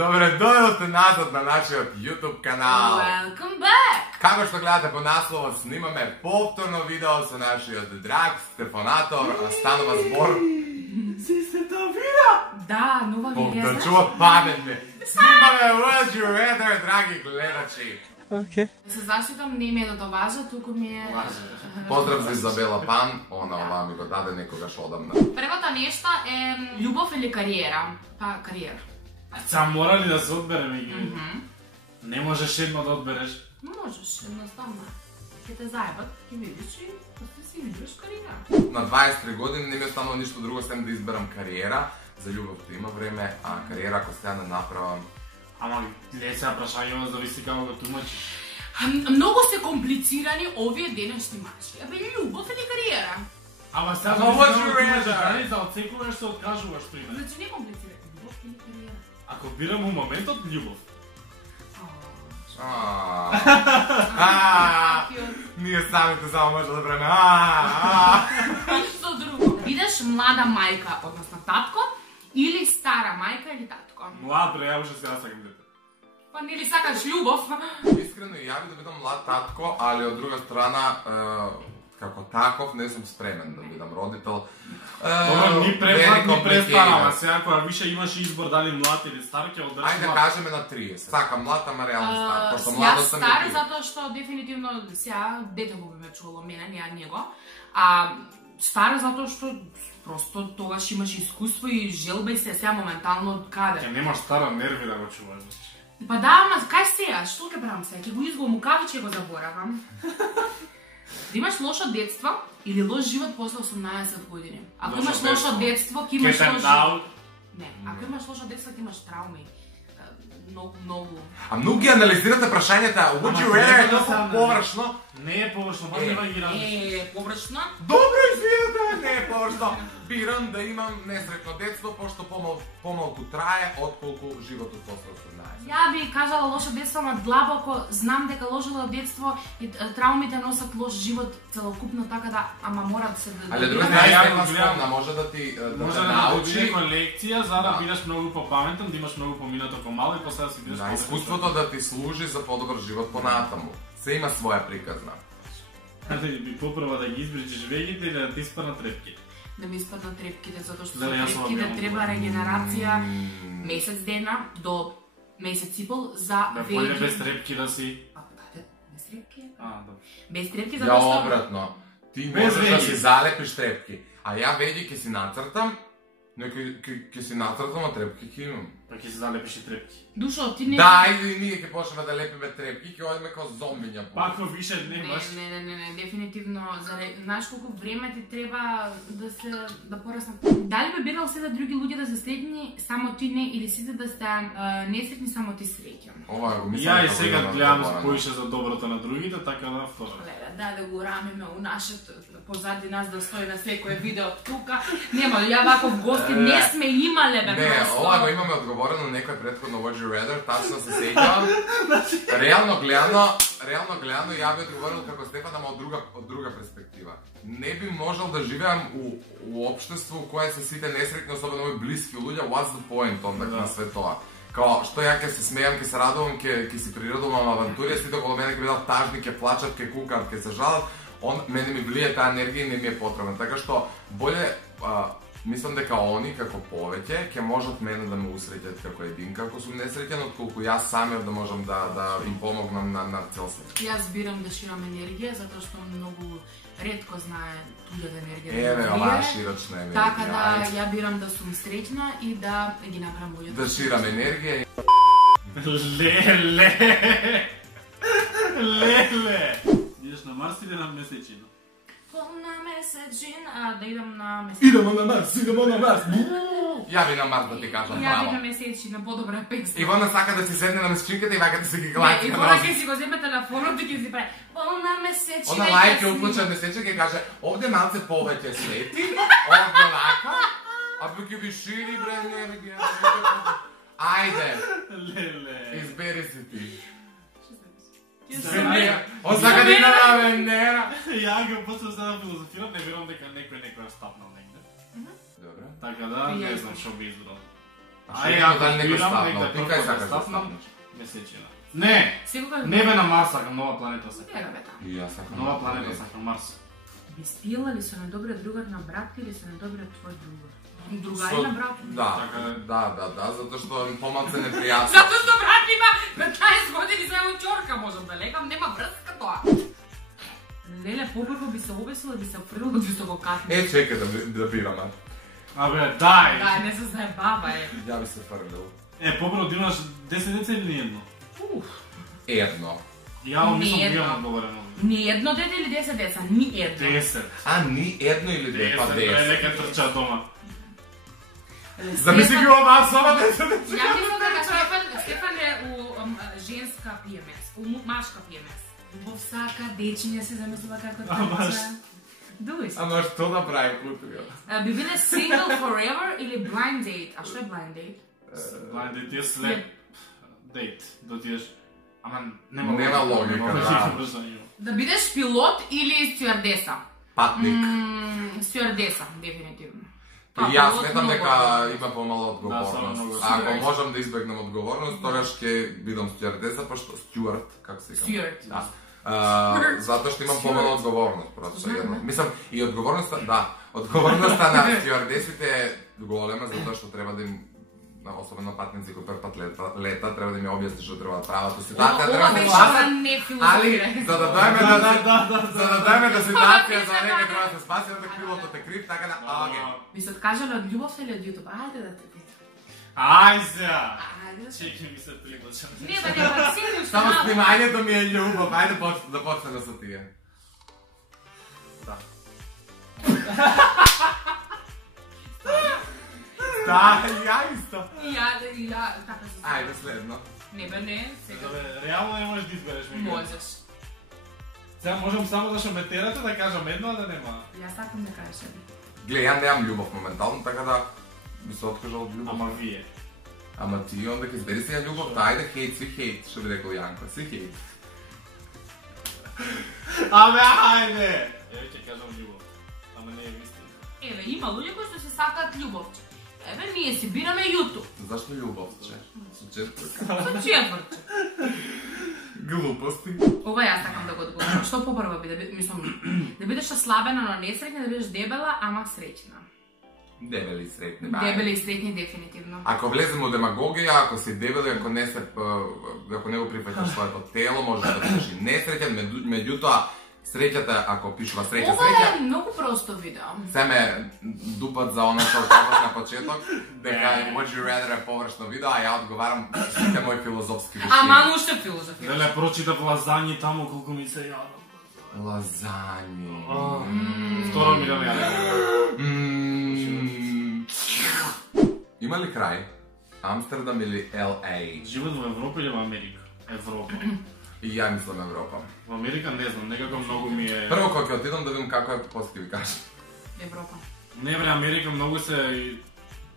Dobrodošli nazad na našиот YouTube канал. Welcome back! Како што гледате по насловот, снимаме повторно видео со нашиот драг Стефанатор, станува збор. Си се тоа видео? Да, нова видео. Да чува паметни. Снимаме Would You Rather, драги гледачи. Окей. Се заштитам, не ми е да важа, туку ми е... Поздрав за Изабела Пан, она ова ми го даде некогаш одамна. Првата нешта е љубов или кариера? Па, кариера. Са мора ли да се одбереме ги? Не можеш едно да одбереш. Можеш, едноставно. Ке те заебат, ке видиш и после си избереш кариера. На 23 години не ми останало ништо друго сем да изберам кариера. За љубовта има време, а кариера ако сега не направам. Ама леса прашањето зависи како го тумачиш. Многу се комплицирани овие денешни маши. Абе, љубов или кариера? Ама сега Ама зависи what you како тумачиш, rather? дали за од секогаш се откажуваш пример. Значи не комплицирани, љубов или кариера? Ако бирам у моментот љубов. Ние самите само може да време. Ништо друго. Бидеш млада мајка, односно татко, или стара мајка или татко. Млад бре, ја уште сега сакам дете. Па нели сакаш љубов? Искрено и ја би да бидам млад татко, али од друга страна, како таков не сум спремен да бидам родител. Добро, ни пред ни престарама, сега кога више имаш избор дали млад или стар, ќе одбереш Ајде млад. кажеме на 30. Сакам млад, ама реално стар, пошто младо сам стар, ја затоа што дефинитивно сега дете го би ме чуло мене, не ја него. А стар затоа што просто тогаш имаш искуство и желба и сега моментално каде. Ќе немаш стара нерви да го чуваш. Па да, ама кај сега, што ќе правам сега? Ќе го изгубам мукавиче и го заборавам. Да имаш лошо детство или лош живот после 18 години. Ако Лошо имаш лошо детство. детство, ќе имаш Кетен лош даун. живот. Не, ако имаш лошо детство, ќе имаш трауми. Многу. А многу ги анализирате прашањата, would you Ама rather е треба да се толку анализира. површно. Не е површно, баш нема ги различиш. Површно. Добро извинете, не е површно. Бирам да имам несреќно детство, пошто помалку трае отколку животот после 18. Ја би кажала лошо детство, ама длабоко знам дека лошото детство и траумите носат лош живот целокупно, така да, ама мора да се Але друга Да, страна, ја една го гледам. спомна, може да ти Може те да научи научи некоја лекција за да Да. бидеш многу попаметен, да имаш многу поминато помало и после да си бидеш на повеќе искуството да ти служи за подобар живот понатаму. Се има своја приказна. Дали би поправа да ги избричиш вегите или да ти испаднат трепки? Да ми испаднат трепките, затоа што Да, јас сум трепките одбирам треба тоа. регенерација месец дена до месец и пол за Да боле веќе. без трепки да си. А, да, без трепки? А, добро. Без трепки, Ја затоа што... обратно. Ти Без можеш да веги. си залепиш трепки, а ја веги ќе си нацртам, ќе си нацртам, а трепки ќе имам. Па ќе си залепиш и трепки. Душо, ти не... Да, и ние ќе почнеме да лепиме трепки, ќе одиме као зомбиња. Пако више немаш. Не, дефинитивно, знаеш колку време ти треба да се, да порасна. Дали би бирал се да други луѓе да се сретни, само ти не, или сите да сте несретни, само ти среќен? Ова го мислам. Ја и како сега едно гледам одговорено. поише за доброто на другите, така да втора. Леле, да го рамиме у нашето, позади нас да стои на секој видео тука. Нема, ја ваков гости не сме имале, бе, Не, просто. ова го имаме одговорено некој претходно Would you rather, тачно се сеќавам. Реално гледано, ја би одговорил како Стефан, ама од друга перспектива. Не би можел да живеам у општество у кое се сите несреќни, особено мои блиски луѓе, what's the point ондак на све тоа? Као, што ја ќе се смејам, ќе се радувам, ќе си природувам авантури, сите околу мене ќе бидат тажни, ќе плачат, ќе кукаат, ќе се жалат, мене ми влие таа енергија и не ми е потребна. Така што, боле, мислам дека они, како повеќе, ќе можат мене да ме усреќат како един, како сум несреќен, отколку јас самиот да можам да им помогнам на цел свет. Јас бирам да ширам енергија, затоа што многу ретко знае туѓата енергија. Еве, да оваа влие. широчна енергија. Така да ајде. ја бирам да сум среќна и да ги направам луѓето. Да ширам енергија. Леле! Идеш на Марс или на месечина? На месечина, да идам на месечина. Идемо на Марс. Ја би на Марс да ти кажам Ја би на право. месечина, подобра песна. Ивана сака да си седне на месечинката и вака да се ги Не, глаки. и кога ќе си го земе телефонот и ќе си прави полна месечина. Она и лајк ќе ќе си- уклуча месече ќе каже овде малце повеќе свети, овде лака, а пак ќе ви шири бре енергија. Ајде, Леле! избери си ти. Ќе си Венера. Он сака да иде на Венера. Ја го почнав сега да филозофирам, не верувам дека некој некоја стапнал негде. Добре. Така да, не знам што би избрал. Ај, Ти кај сакаш да стапнеш? Месечина. Не! Небе на Марс сакам, нова планета сакам. И јас сакам. Нова планета сакам, Марс. Би спила ли со најдобриот другар на брат или со најдобриот твој другар? Другари на брат? Да, затоа што помалце непријатно. Затоа што брат има 15 години само чорка, можам да легам, нема врска тоа. Леле, попрво би се обесила, би се првил од висококатни. Чекај да бираме. Абе, дај! Да, не се знае баба, Ја би се фрлил. Попрво да имаш 10 деца или не едно? Едно. Ја мислам била одговорено. Ни едно дете или 10 деца? Ни едно. 10. Ни едно или 10? 10. Нека трча дома. Замисли ги ова соба 10 деца. Ја мислам дека Стефан е у женска PMS, у машка PMS. Во сака дечиња се замислува како трча. Дуј се. Ама што да прави Плутовија? Би биле single forever или blind date? А што е blind date? Blind date е слеп дейт. Да отидеш. Ама нема логика, да. Да бидеш пилот или стюардеса? Патник. Стюардеса, дефинитивно. И јас сметам дека има помало одговорност. Ако можам да избегнам одговорност, тогаш ќе бидам стюардеса, пошто стюард, како се викам. Стюард. Затоа што имам помало одговорност, просто едно. Мислам и одговорноста на стюардесите е голема, затоа што треба да им особено патници кои прв пат лета, треба да ми објасни што треба да прават. Ситуација треба да спасат, али за да дојме до ситуација за некој треба да се спаси, да пилотот е крив, така да, оке. Би се откажале од љубовта или од YouTube? Ајде да те питам. Ај сега! Чеки ми се приглашам. Не, бе, сигурно што Само снимањето ми е љубов, ајде да почнеме со тие. Да. Да, ја исто. Ја, така се. Ајде следно. Не бе, не, сега. Реално не можеш да избереш меѓу. Можеш. Сега можам само да што ме терате да кажам едно, а да нема. Јас сакам да кажеш едно. Глеј, ја немам љубов моментално, така да би се откажал од љубов. Ама вие. Ама ти онда ќе избери сега љубов, ајде хейт, сви хейт, што би рекол Јанко, сви хейт. Абе, ајде! Ја ќе кажам љубов. Ама не е вистина. Еве, има луѓе кои што се сакаат љубовче. Еве, ние си бираме YouTube. Зашто љубовче? Со четврка. Со четврче. Глупости. Ова јас сакам да го одговорам. Што попрво би мислам, да бидеш ослабена, но несреќна, да бидеш дебела, ама среќна. Дебели и среќни. Дебели и среќни дефинитивно. Ако влеземе у демагогија, ако си дебел и ако не го прифаќаш своето тело, можеш да бидеш и несреќен, меѓутоа среќата, ако пишува среќа, Ова е многу просто видео. Се ме дупат за оно што кажав на почеток, дека Would you rather е површно видео, а ја одговарам сите мои филозофски вештини. Ама уште филозофија. Леле, прочитав лазањи таму колку ми се јадам. Лазањи. Второ милионер. Има ли крај? Амстердам или LA? Живот во Европа или во Америка? Европа. И ја мислам Европа. Во Америка не знам, некако многу ми е... Прво кога ќе отидам да видам како е, после ќе ви кажам. Европа. Не бре, Америка многу се...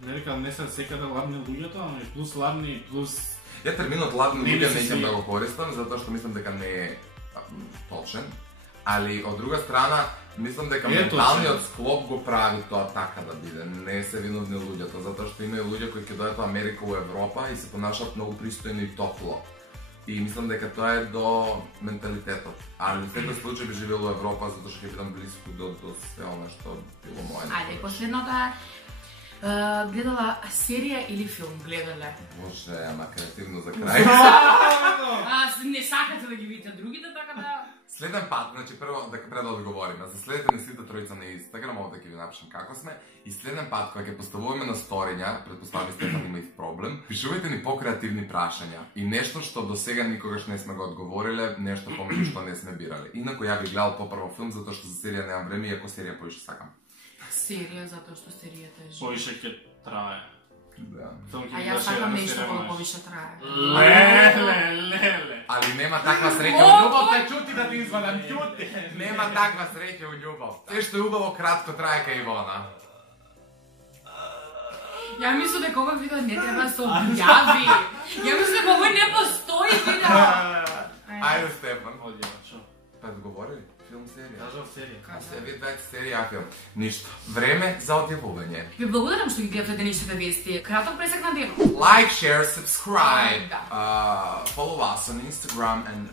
Америка не се секаде ладни луѓето, ама и плюс ладни, плюс... Ја терминот ладни луѓе не ќе да го користам, затоа што мислам дека не е точен. Али од друга страна, мислам дека менталниот склоп го прави тоа така да биде. Не се виновни луѓето, затоа што има и луѓе кои ќе дојдат во Америка, во Европа и се понашаат многу пристојно и топло. И мислам дека тоа е до менталитетот. Али во секој случај би живел во Европа затоа што ќе бидам близко до се она што било мое. Ајде, последното е гледала серија или филм, гледале? Боже, ама креативно за крај. Не сакате да ги видите другите, така да... Следен пат, значи прво да пред да одговориме, за следете ни сите тројца на Инстаграм, овде ќе ви напишам како сме, и следен пат кога ќе поставуваме на сториња, предпоставам Стефан има и проблем, пишувајте ни покреативни прашања и нешто што до сега никогаш не сме го одговориле, нешто помеѓу што не сме бирале. Инаку ја би гледал попрво филм затоа што за серија немам време, иако серија поише сакам. Серија затоа што серијата е жива. Поише ќе трае. Да. А јас сакам нешто кога повише трае. Леле. Али нема таква среќа у љубовта, чути да ти извадам, чути. Нема таква среќа у љубовта. Се што е убаво кратко трае кај Ивона. Ја мислам дека ова видео не треба да се објави. Ја мислам дека овој не постои видео. Ајде Стефан. Одјава, шо? Пет говори? Филм, серија? Кажав серија. А се вид веќе серија, филм. Ништо. Време за одјавување. Ви благодарам што ги гледате денешните вести. Краток пресек на денот. Like, share, subscribe. Да. Follow us on Instagram and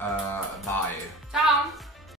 bye. Чао!